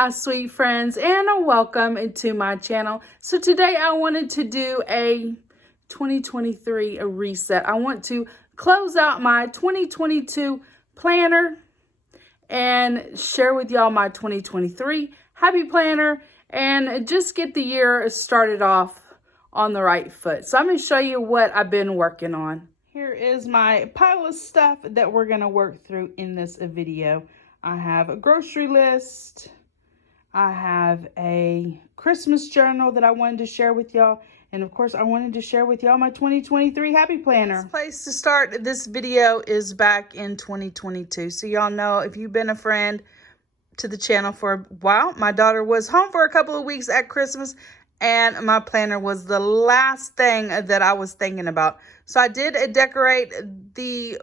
Hi sweet friends, and welcome to my channel. So today I wanted to do a 2023 reset. I want to close out my 2022 planner and share with y'all my 2023 happy planner and just get the year started off on the right foot. So I'm going to show you what I've been working on. Here is my pile of stuff that we're going to work through in this video. I have a grocery list. I have a Christmas journal that I wanted to share with y'all. And of course, I wanted to share with y'all my 2023 happy planner. The place to start this video is back in 2022. So y'all know, if you've been a friend to the channel for a while, my daughter was home for a couple of weeks at Christmas, and my planner was the last thing that I was thinking about. So I did decorate the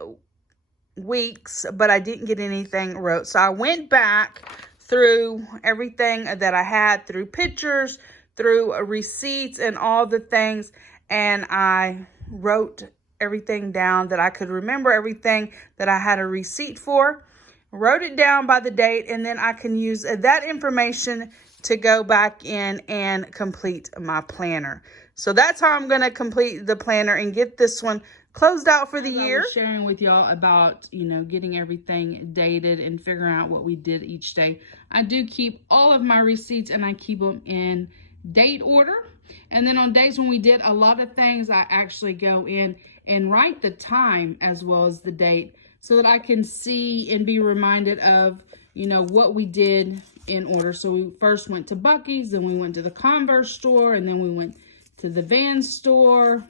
weeks, but I didn't get anything wrote. So I went back through everything that I had, through pictures, through receipts and all the things, and I wrote everything down that I could remember, everything that I had a receipt for, wrote it down by the date, and then I can use that information to go back in and complete my planner. So that's how I'm going to complete the planner and get this one closed out for the year. I was sharing with y'all about, getting everything dated and figuring out what we did each day. I do keep all of my receipts, and I keep them in date order. And then on days when we did a lot of things, I actually go in and write the time as well as the date so that I can see and be reminded of, what we did in order. So we first went to Buc-ee's, then we went to the Converse store, and then we went to the Vans store.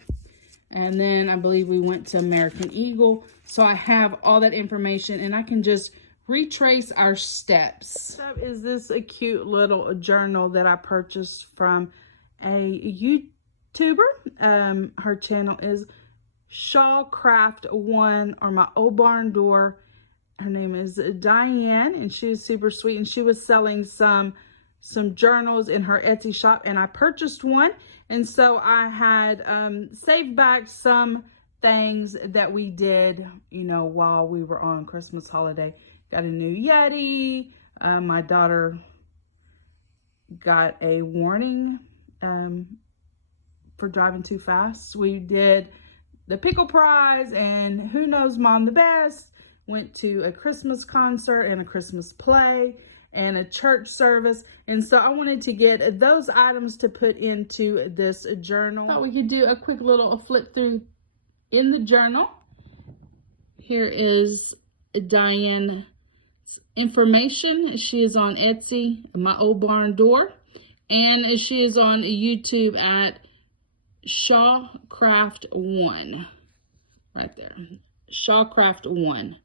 And then I believe we went to American Eagle. So I have all that information, and I can just retrace our steps. Next up is this a cute little journal that I purchased from a YouTuber. Her channel is Shawcraft1, or my old barn door. Her name is Diane, and she's super sweet. And she was selling some journals in her Etsy shop, and I purchased one. And so I had saved back some things that we did, while we were on Christmas holiday. Got a new Yeti. My daughter got a warning for driving too fast. We did the pickle prize and Who Knows Mom the Best. Went to a Christmas concert and a Christmas play and a church service. And so I wanted to get those items to put into this journal. Thought we could do a quick little flip through in the journal. Here is Diane's information. She is on Etsy, My Old Barn Door, and she is on YouTube at Shawcraft1. Right there, Shawcraft1.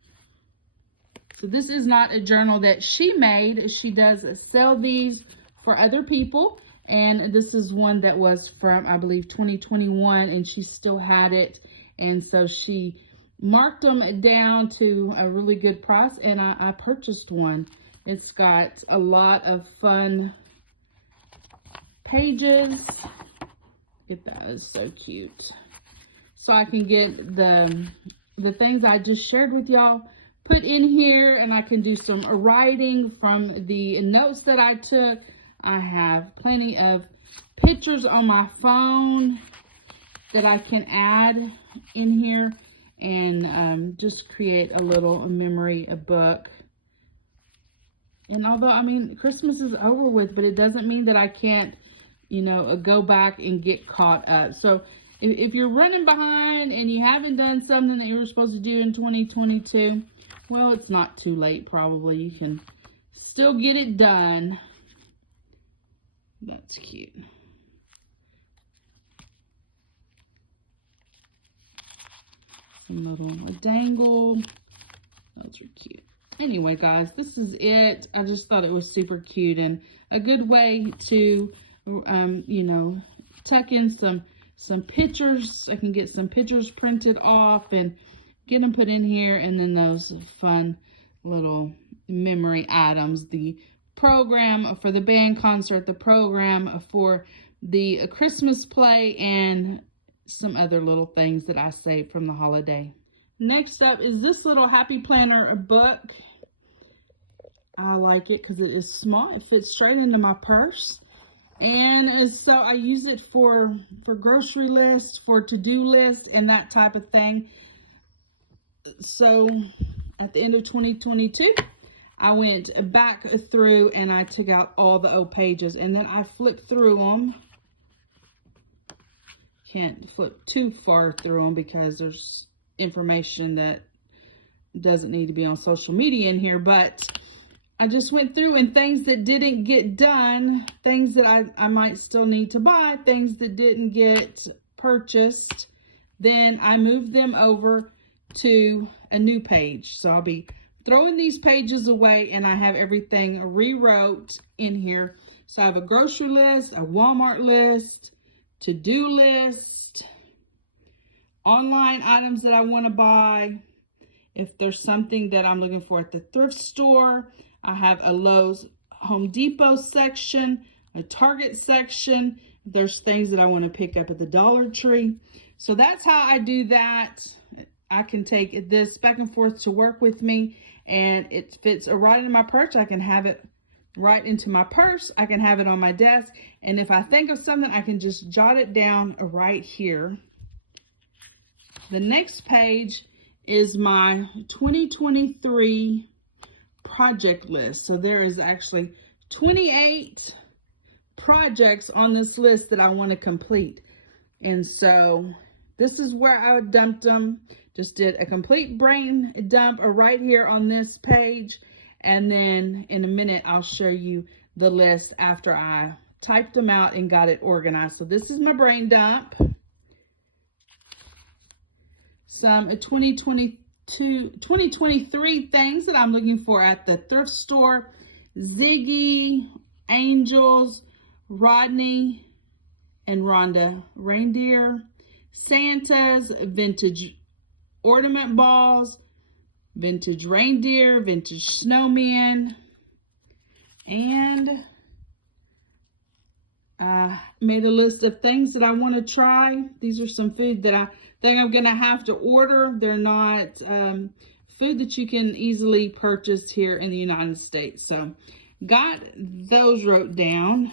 So this is not a journal that she made. She does sell these for other people. And this is one that was from, I believe, 2021, and she still had it. And so she marked them down to a really good price, and I purchased one. It's got a lot of fun pages. Look at that, it's so cute. So I can get the things I just shared with y'all put in here, and I can do some writing from the notes that I took. I have plenty of pictures on my phone that I can add in here, and just create a little memory book. And although, Christmas is over with, but it doesn't mean that I can't, go back and get caught up. So if you're running behind and you haven't done something that you were supposed to do in 2022, well, it's not too late, probably. You can still get it done. That's cute. Some little dangle. Those are cute. Anyway, guys, this is it. I just thought it was super cute and a good way to, tuck in some pictures. I can get some pictures printed off and get them put in here, and then those fun little memory items. The program for the band concert, the program for the Christmas play, and some other little things that I saved from the holiday. Next up is this little happy planner book. I like it because it is small. It fits straight into my purse. And so I use it for grocery lists, for to-do lists, and that type of thing. So at the end of 2022, I went back through and I took out all the old pages, and then I flipped through them. Can't flip too far through them because there's information that doesn't need to be on social media in here, but I just went through, and things that didn't get done, things that I might still need to buy, things that didn't get purchased, then I moved them over to a new page. So I'll be throwing these pages away, and I have everything rewrote in here. So I have a grocery list, a Walmart list, to-do list, online items that I want to buy. If there's something that I'm looking for at the thrift store, I have a Lowe's Home Depot section, a Target section. There's things that I want to pick up at the Dollar Tree. So that's how I do that. I can take this back and forth to work with me, and it fits right in my purse. I can have it right into my purse. I can have it on my desk. And if I think of something, I can just jot it down right here. The next page is my 2023 project list. So there is actually 28 projects on this list that I want to complete. And so this is where I dumped them. Just did a complete brain dump right here on this page. And then in a minute, I'll show you the list after I typed them out and got it organized. So this is my brain dump. Some 2023 things that I'm looking for at the thrift store: Ziggy, Angels, Rodney and Rhonda reindeer, Santas, vintage ornament balls, vintage reindeer, vintage snowman, and I made a list of things that I want to try. These are some food that I think I'm going to have to order. They're not food that you can easily purchase here in the United States. So got those wrote down.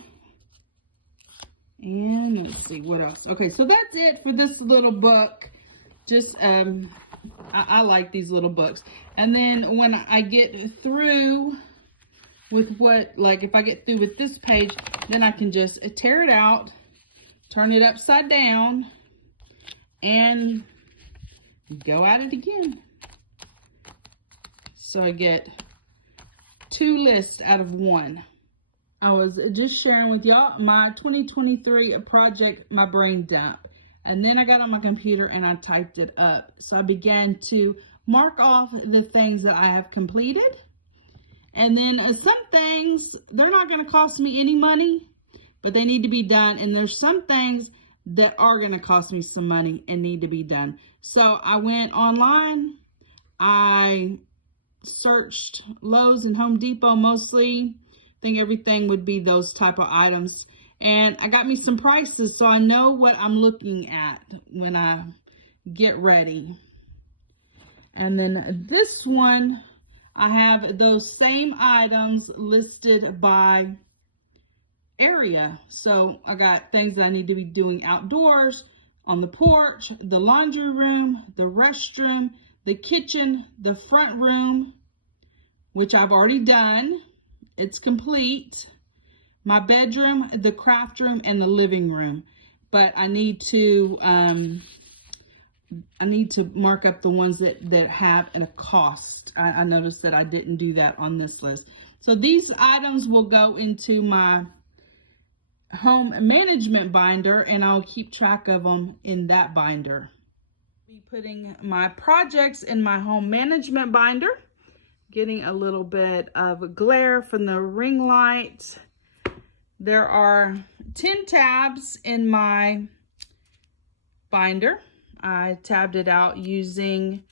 And let's see what else. Okay, so that's it for this little book. Just, I like these little books. And then when I get through with what, like if I get through with this page, then I can just tear it out, turn it upside down, and go at it again. So I get 2 lists out of 1. I was just sharing with y'all my 2023 project, my brain dump. And then I got on my computer and I typed it up. So I began to mark off the things that I have completed. And then some things, they're not going to cost me any money, but they need to be done. And there's some things that are going to cost me some money and need to be done. So I went online. I searched Lowe's and Home Depot mostly. I think everything would be those type of items. And I got me some prices so I know what I'm looking at when I get ready. And then this one, I have those same items listed by area. So I got things that I need to be doing outdoors, on the porch, the laundry room, the restroom, the kitchen, the front room, which I've already done. It's complete. My bedroom, the craft room, and the living room. But I need to mark up the ones that have a cost. I noticed that I didn't do that on this list. So these items will go into my home management binder, and I'll keep track of them in that binder. I'll be putting my projects in my home management binder. Getting a little bit of glare from the ring light. There are 10 tabs in my binder. I tabbed it out using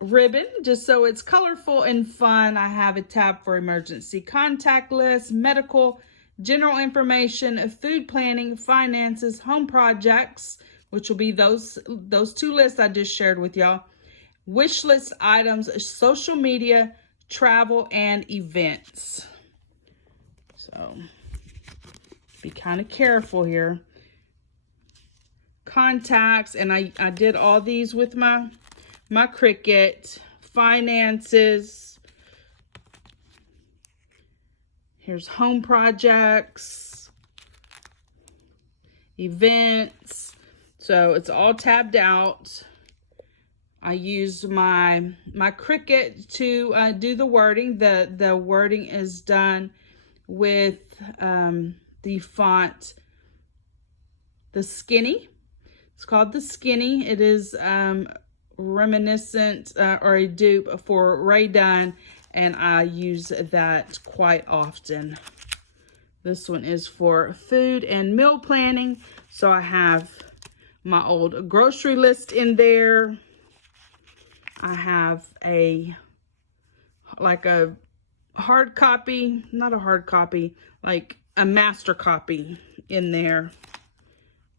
ribbon just so it's colorful and fun. I have a tab for emergency contact list, medical, general information, food planning, finances, home projects, which will be those 2 lists I just shared with y'all, wish list items, social media, travel, and events. So be kind of careful here. Contacts, and I did all these with my Cricut. Finances. Here's home projects, events. So it's all tabbed out. I used my Cricut to do the wording. The wording is done with the font, the Skinny. It's called the Skinny. It is reminiscent or a dupe for Ray Dunn, and I use that quite often. This one is for food and meal planning. So I have my old grocery list in there. I have like a hard copy, not a hard copy, like a master copy in there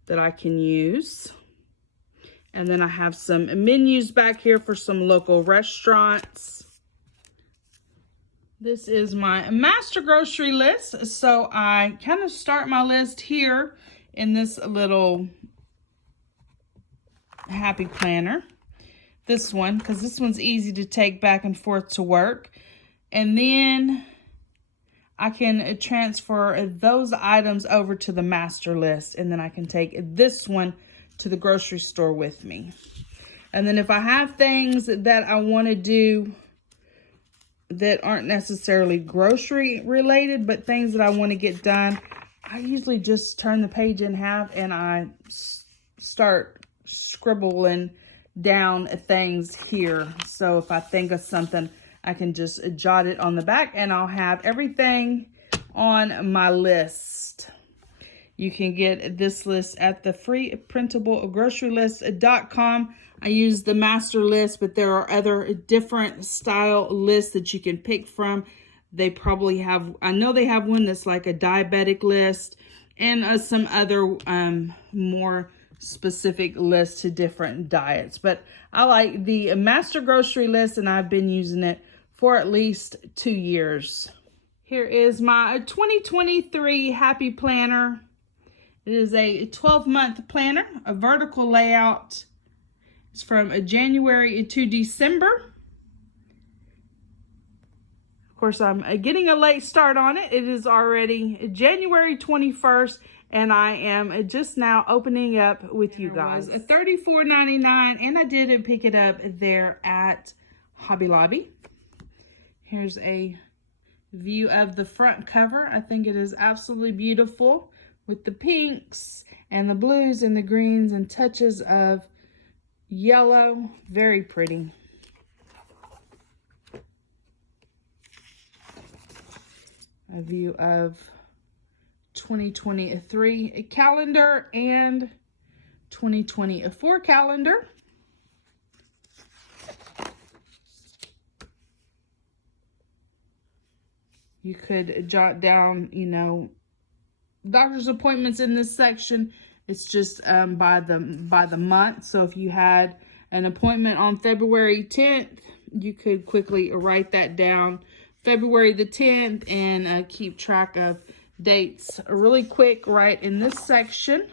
that I can use. And then I have some menus back here for some local restaurants. This is my master grocery list. So I kind of start my list here in this little happy planner. This one, because this one's easy to take back and forth to work. And then I can transfer those items over to the master list. And then I can take this one to the grocery store with me. And then if I have things that I want to do that aren't necessarily grocery related, but things that I want to get done, I usually just turn the page in half and I start scribbling down things here. So if I think of something, I can just jot it on the back and I'll have everything on my list. You can get this list at the freeprintablegrocerylist.com. I use the master list, but there are other different style lists that you can pick from. They probably have, I know they have one that's like a diabetic list, and some other more specific lists to different diets. But I like the master grocery list, and I've been using it for at least 2 years. Here is my 2023 Happy Planner. It is a 12-month planner, a vertical layout. It's from January to December. Of course, I'm getting a late start on it. It is already January 21st, and I am just now opening up with you guys. It was $34.99, and I did pick it up there at Hobby Lobby. Here's a view of the front cover. I think it is absolutely beautiful, with the pinks and the blues and the greens and touches of yellow. Very pretty. A view of 2023 calendar and 2024 calendar. You could jot down, you know, doctor's appointments in this section. It's just by the month. So if you had an appointment on February 10th, you could quickly write that down, February the 10th, and keep track of dates really quick right in this section.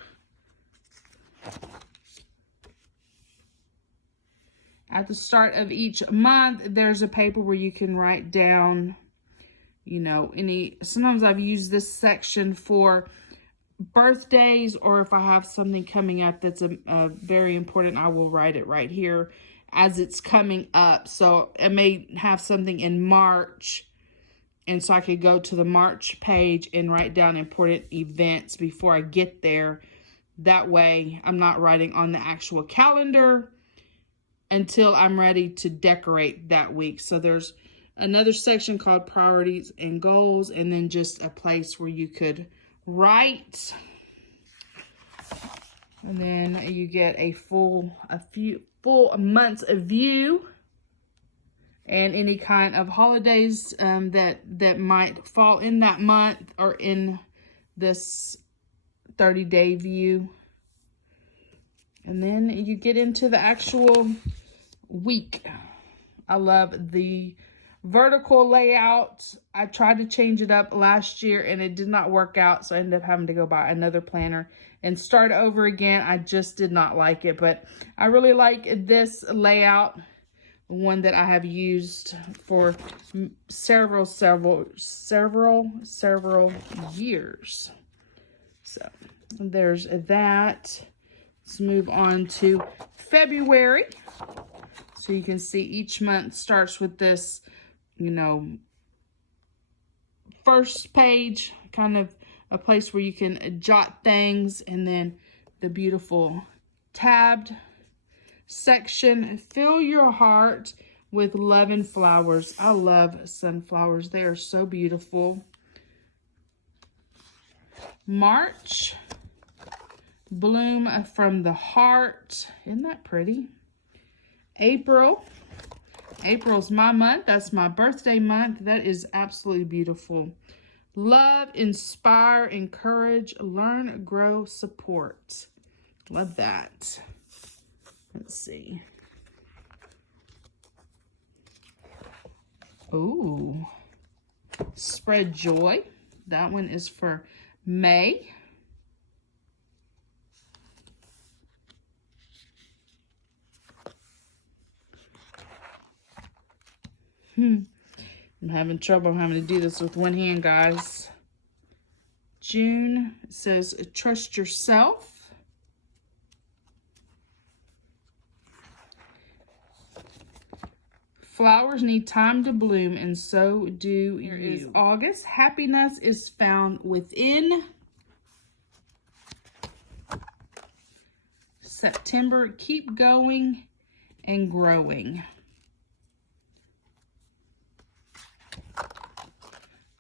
At the start of each month, there's a paper where you can write down, you know, sometimes I've used this section for birthdays, or if I have something coming up that's very important, I will write it right here as it's coming up. So I may have something in March, and so I could go to the March page and write down important events before I get there. That way I'm not writing on the actual calendar until I'm ready to decorate that week. So there's another section called priorities and goals, and then just a place where you could write. And then you get a full month's view, and any kind of holidays that might fall in that month or in this 30-day view. And then you get into the actual week. I love the vertical layout. I tried to change it up last year and it did not work out, so I ended up having to go buy another planner and start over again. I just did not like it, but I really like this layout, one that I have used for several years. So there's that. Let's move on to February. So you can see each month starts with this, you know, first page, kind of a place where you can jot things, and then the beautiful tabbed section. Fill your heart with love and flowers. I love sunflowers. They are so beautiful. March, bloom from the heart. Isn't that pretty? April. April's my month. That's my birthday month. That is absolutely beautiful. Love, inspire, encourage, learn, grow, support. Love that. Let's see. Ooh. Spread joy. That one is for May. I'm having trouble. I'm having to do this with one hand, guys. June says, trust yourself. Flowers need time to bloom, and so do you. Here is August. Happiness is found within. September, keep going and growing.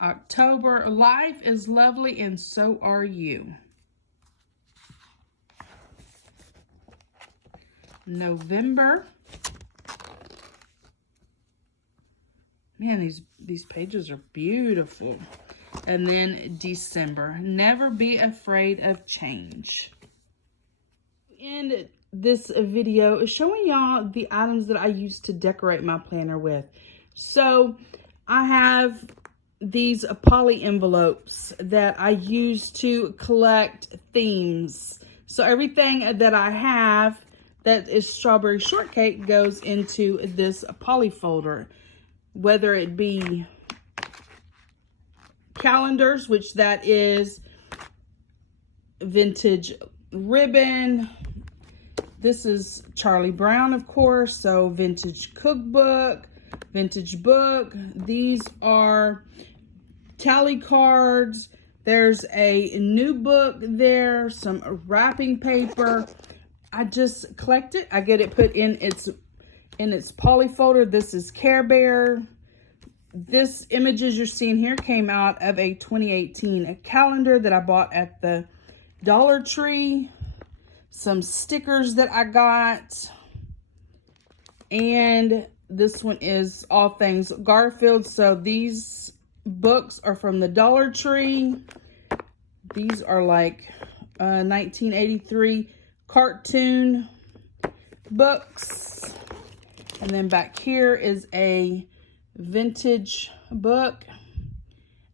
October, life is lovely and so are you. November. Man, these pages are beautiful. And then December, never be afraid of change. And this video is showing y'all the items that I use to decorate my planner with. So I have these poly envelopes that I use to collect themes. So everything that I have that is strawberry shortcake goes into this poly folder, whether it be calendars, which that is vintage ribbon. This is Charlie Brown, of course, so vintage cookbook, vintage book. These are tally cards. There's a new book there, some wrapping paper. I just collect it. I get it put in its poly folder. This is Care Bear. This images you're seeing here came out of a 2018 calendar that I bought at the Dollar Tree. Some stickers that I got. And this one is all things Garfield. So these books are from the Dollar Tree. These are like 1983 cartoon books. And then back here is a vintage book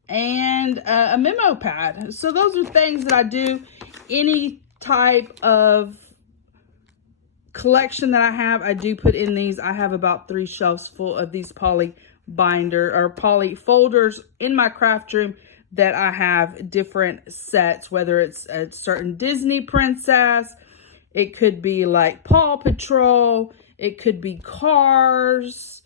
and a memo pad. So those are things that I do. Any type of collection that I have, I do put in these. I have about 3 shelves full of these poly binder or poly folders in my craft room that I have different sets, whether it's a certain Disney princess, it could be like Paw Patrol, it could be Cars,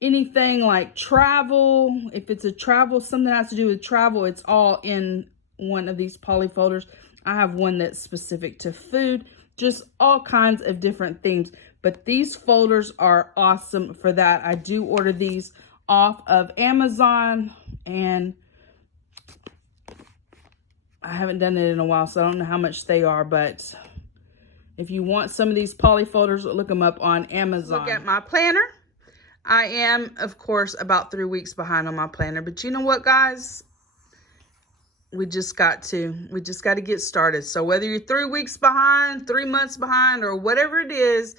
anything like travel. If it's a travel, something that has to do with travel, it's all in one of these poly folders. I have one that's specific to food, just all kinds of different themes. But these folders are awesome for that. I do order these off of Amazon, and I haven't done it in a while, so I don't know how much they are, but if you want some of these poly folders, look them up on Amazon. Look at my planner. I am, of course, about 3 weeks behind on my planner, but you know what, guys? We just got to get started. So whether you're 3 weeks behind, 3 months behind, or whatever it is,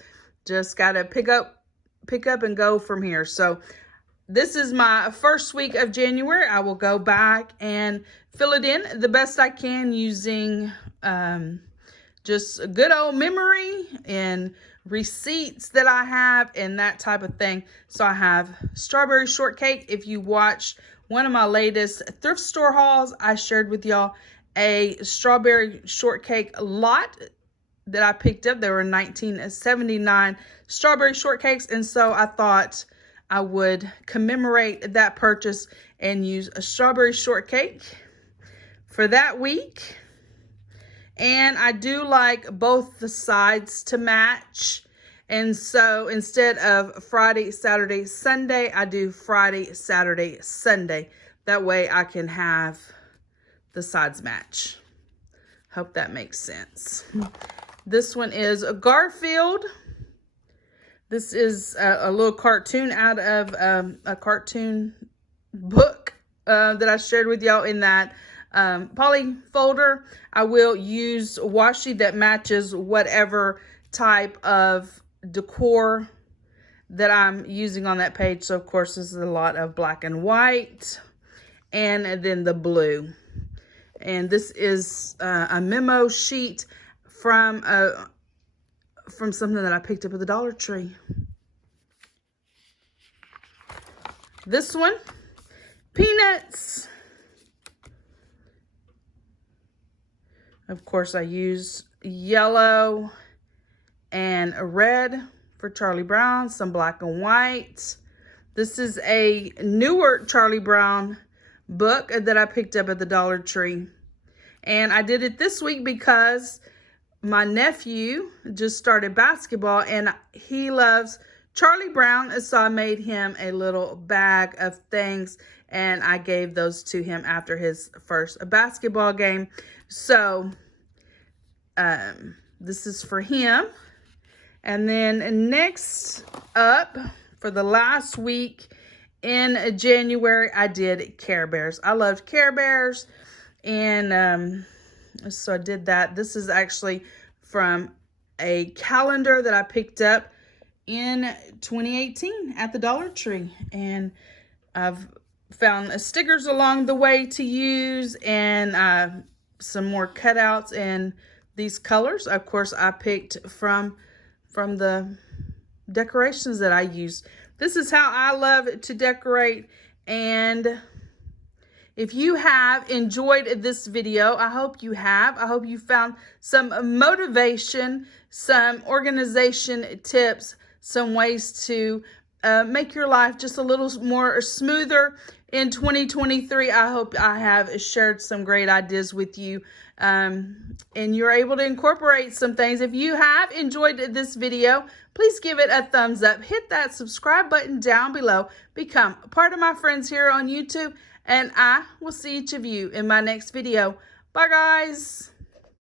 just got to pick up pick up and go from here. So this is my first week of January. I will go back and fill it in the best I can using just a good old memory and receipts that I have and that type of thing. So I have strawberry shortcake. If you watched one of my latest thrift store hauls, I shared with y'all a strawberry shortcake lot that I picked up. There were 1979 strawberry shortcakes, and so I thought I would commemorate that purchase and use a strawberry shortcake for that week. And I do like both the sides to match. And so instead of Friday, Saturday, Sunday, I do Friday, Saturday, Sunday. That way I can have the sides match. Hope that makes sense. This one is a Garfield. This is a little cartoon out of a cartoon book that I shared with y'all in that poly folder. I will use washi that matches whatever type of decor that I'm using on that page. So of course this is a lot of black and white and then the blue. And this is a memo sheet from something that I picked up at the Dollar Tree. This one, peanuts. Of course, I use yellow and red for Charlie Brown, some black and white. This is a newer Charlie Brown book that I picked up at the Dollar Tree. And I did it this week because my nephew just started basketball and he loves Charlie Brown. So I made him a little bag of things and I gave those to him after his first basketball game. So this is for him. And then next up, for the last week in January, I did Care Bears. I loved Care Bears. And so I did that. This is actually from a calendar that I picked up in 2018 at the Dollar Tree. And I've found stickers along the way to use and some more cutouts in these colors. Of course, I picked from the decorations that I use. This is how I love to decorate. And if you have enjoyed this video, I hope you have. I hope you found some motivation, some organization tips, some ways to make your life just a little more smoother in 2023. I hope I have shared some great ideas with you and you're able to incorporate some things. If you have enjoyed this video, please give it a thumbs up. Hit that subscribe button down below. Become part of my friends here on YouTube. And I will see each of you in my next video. Bye, guys.